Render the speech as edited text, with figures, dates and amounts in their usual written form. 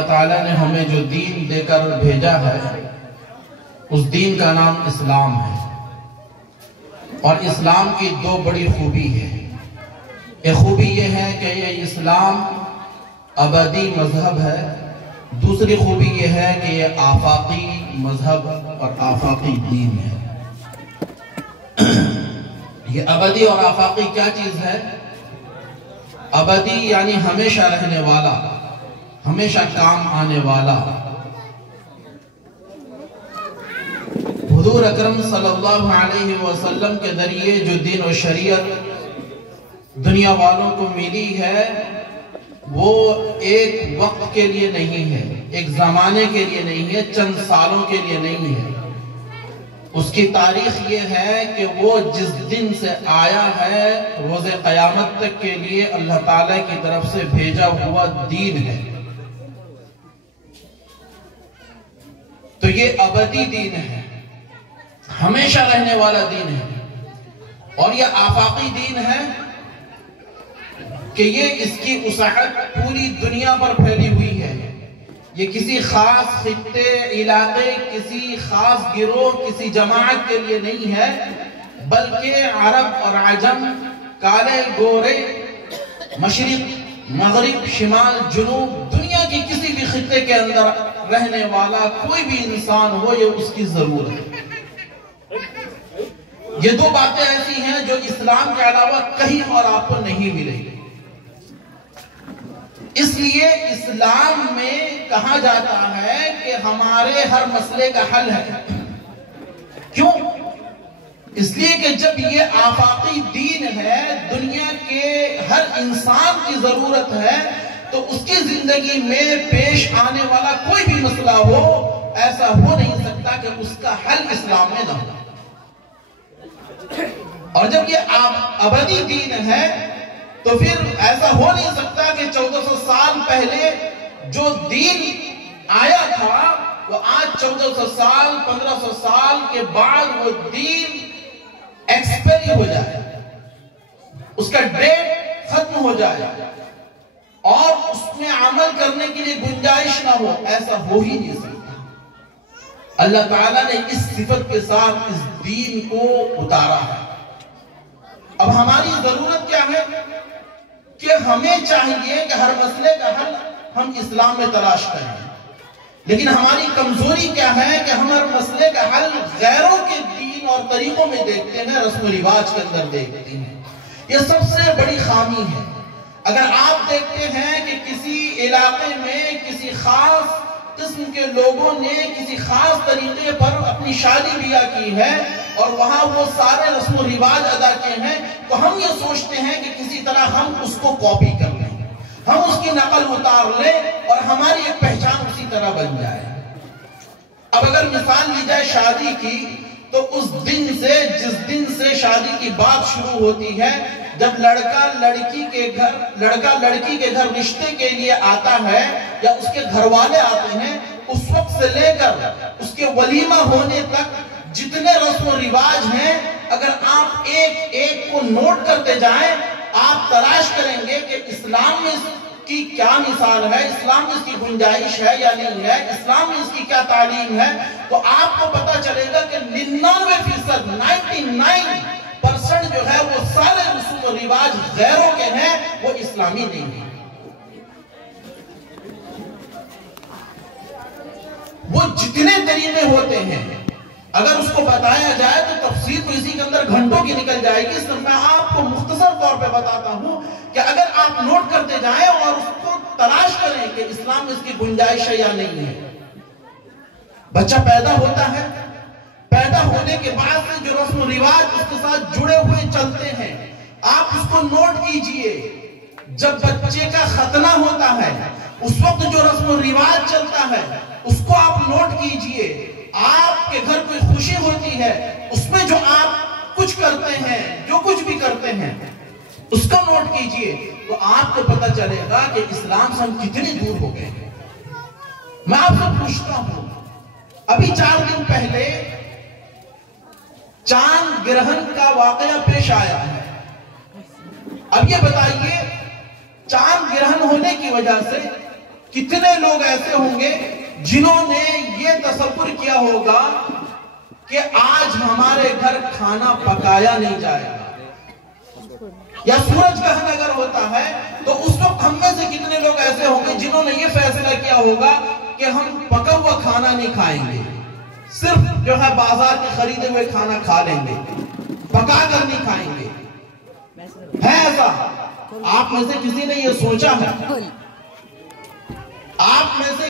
اللہ تعالیٰ نے ہمیں جو دین دے کر بھیجا ہے اس دین کا نام اسلام ہے، اور اسلام کی دو بڑی خوبی ہے۔ ایک خوبی یہ ہے کہ یہ اسلام ابدی مذہب ہے، دوسری خوبی یہ ہے کہ یہ آفاقی مذہب اور آفاقی دین ہے۔ یہ ابدی اور آفاقی کیا چیز ہے؟ ابدی یعنی ہمیشہ رہنے والا، ہمیشہ کام آنے والا۔ حضور اکرم صلی اللہ علیہ وسلم کے ذریعے جو دین و شریعت دنیا والوں کو ملی ہے وہ ایک وقت کے لیے نہیں ہے، ایک زمانے کے لیے نہیں ہے، چند سالوں کے لیے نہیں ہے۔ اس کی تاریخ یہ ہے کہ وہ جس دن سے آیا ہے روز قیامت تک کے لیے اللہ تعالیٰ کی طرف سے بھیجا ہوا دین ہے۔ تو یہ ابدی دین ہے، ہمیشہ رہنے والا دین ہے، اور یہ آفاقی دین ہے کہ یہ اس کی وسعت پوری دنیا پر پھیلی ہوئی ہے۔ یہ کسی خاص خطے، علاقے، کسی خاص گروہ، کسی جماعت کے لیے نہیں ہے، بلکہ عرب اور عجم، کالے گورے، مشرق مغرب، شمال جنوب، دنیا کی کسی بھی خطے کے اندر رہنے والا کوئی بھی انسان ہو، یہ اس کی ضرورت ہے۔ یہ دو باتیں ایسی ہیں جو اسلام کے علاوہ کہیں اور آپ کو نہیں ملے گی۔ اس لیے اسلام میں کہا جاتا ہے کہ ہمارے ہر مسئلے کا حل ہے۔ کیوں؟ اس لیے کہ جب یہ آفاقی دین ہے، دنیا کے ہر انسان کی ضرورت ہے، تو اس کی زندگی میں پیش آنے والا کوئی بھی مسئلہ ہو، ایسا ہو نہیں سکتا کہ اس کا حل اسلام میں نہ ہو۔ اور جب یہ ابدی دین ہے تو پھر ایسا ہو نہیں سکتا کہ 1400 سال پہلے جو دین آیا تھا وہ آج 1400 سال 1500 سال کے بعد وہ دین ایکسپیری ہو جائے، اس کا ڈیٹ ختم ہو جائے اور اس میں عمل کرنے کے لیے گنجائش نہ ہو، ایسا ہو ہی نہیں سکتا۔ اللہ تعالیٰ نے اس صفت کے ساتھ اس دین کو اتارا ہے۔ اب ہماری ضرورت کیا ہے کہ ہمیں چاہیے کہ ہر مسئلے کا حل ہم اسلام میں تلاش کریں، لیکن ہماری کمزوری کیا ہے کہ ہم ہر مسئلے کا حل غیروں کے دین اور طریقوں میں دیکھتے ہیں، رسم و رواج کے اندر دیکھتے ہیں۔ یہ سب سے بڑی خامی ہے۔ اگر آپ دیکھتے ہیں کہ کسی علاقے میں کسی خاص قسم کے لوگوں نے کسی خاص طریقے پر اپنی شادی بیاہ کی ہے اور وہاں وہ سارے رسم و رواج ادا کیے ہیں، تو ہم یہ سوچتے ہیں کہ کسی طرح ہم اس کو کاپی کر لیں، ہم اس کی نقل اتار لیں اور ہماری ایک پہچان اسی طرح بن جائے۔ اب اگر مثال لی جائے شادی کی، تو اس دن سے، جس دن سے شادی کی بات شروع ہوتی ہے، جب لڑکا لڑکی کے گھر رشتے کے لیے آتا ہے یا اس کے گھر والے آتے ہیں، اس وقت سے لے کر اس کے ولیمہ ہونے تک جتنے رسم و رواج ہیں، اگر آپ ایک ایک کو نوٹ کرتے جائیں، آپ تلاش کریں گے کہ اسلام میں اس کی کیا مثال ہے، اسلام میں اس کی گنجائش ہے یا نہیں ہے، اسلام میں اس کی کیا تعلیم ہے، تو آپ کو پتا چلے گا کہ 99% 99% جو ہے وہ سارے رسم و رواج غیروں کے ہیں، وہ اسلامی نہیں ہیں۔ وہ جتنے طریقے ہوتے ہیں، اگر اس کو بتایا جائے تو تفسیر تو اسی کے اندر گھنٹوں کی نکل جائے گی۔ اس میں میں آپ کو مختصر طور پہ بتاتا ہوں کہ اگر آپ نوٹ کرتے جائیں اور اس کو تلاش کریں کہ اسلام میں اس کی گنجائش ہے یا نہیں ہے۔ بچہ پیدا ہوتا ہے، پیدا ہونے کے بعد سے جو رسم و رواج اس کے ساتھ جڑے ہوئے چلتے ہیں، آپ اس کو نوٹ کیجئے۔ جب بچے کا ختنہ ہوتا ہے، اس وقت جو رسم و رواج چلتا ہے، اس کو آپ نوٹ کیجئے۔ آپ کے گھر کوئی خوشی ہوتی ہے، اس میں جو آپ کچھ کرتے ہیں، جو کچھ بھی کرتے ہیں، اس کو نوٹ کیجئے، تو آپ کو پتہ چلے گا کہ اسلام سے ہم کتنی دور ہو گئے ہیں۔ میں آپ سے پوچھتا ہوں، ابھی 4 دن پہلے چاند گرہن کا واقعہ پیش آیا ہے۔ اب یہ بتائیے، چاند گرہن ہونے کی وجہ سے کتنے لوگ ایسے ہوں گے جنہوں نے یہ تصور کیا ہوگا کہ آج ہمارے گھر کھانا پکایا نہیں جائے گا، یا سورج گرہن اگر ہوتا ہے تو اس وقت ہم میں سے کتنے لوگ ایسے ہوں گے جنہوں نے یہ فیصلہ کیا ہوگا کہ ہم پکا ہوا کھانا نہیں کھائیں گے، صرف جو ہے بازار کے خریدے ہوئے کھانا کھا لیں گے، پکا کر نہیں کھائیں گے؟ ہے ایسا؟ آپ میں سے کسی نے یہ سوچا ہے؟ آپ میں سے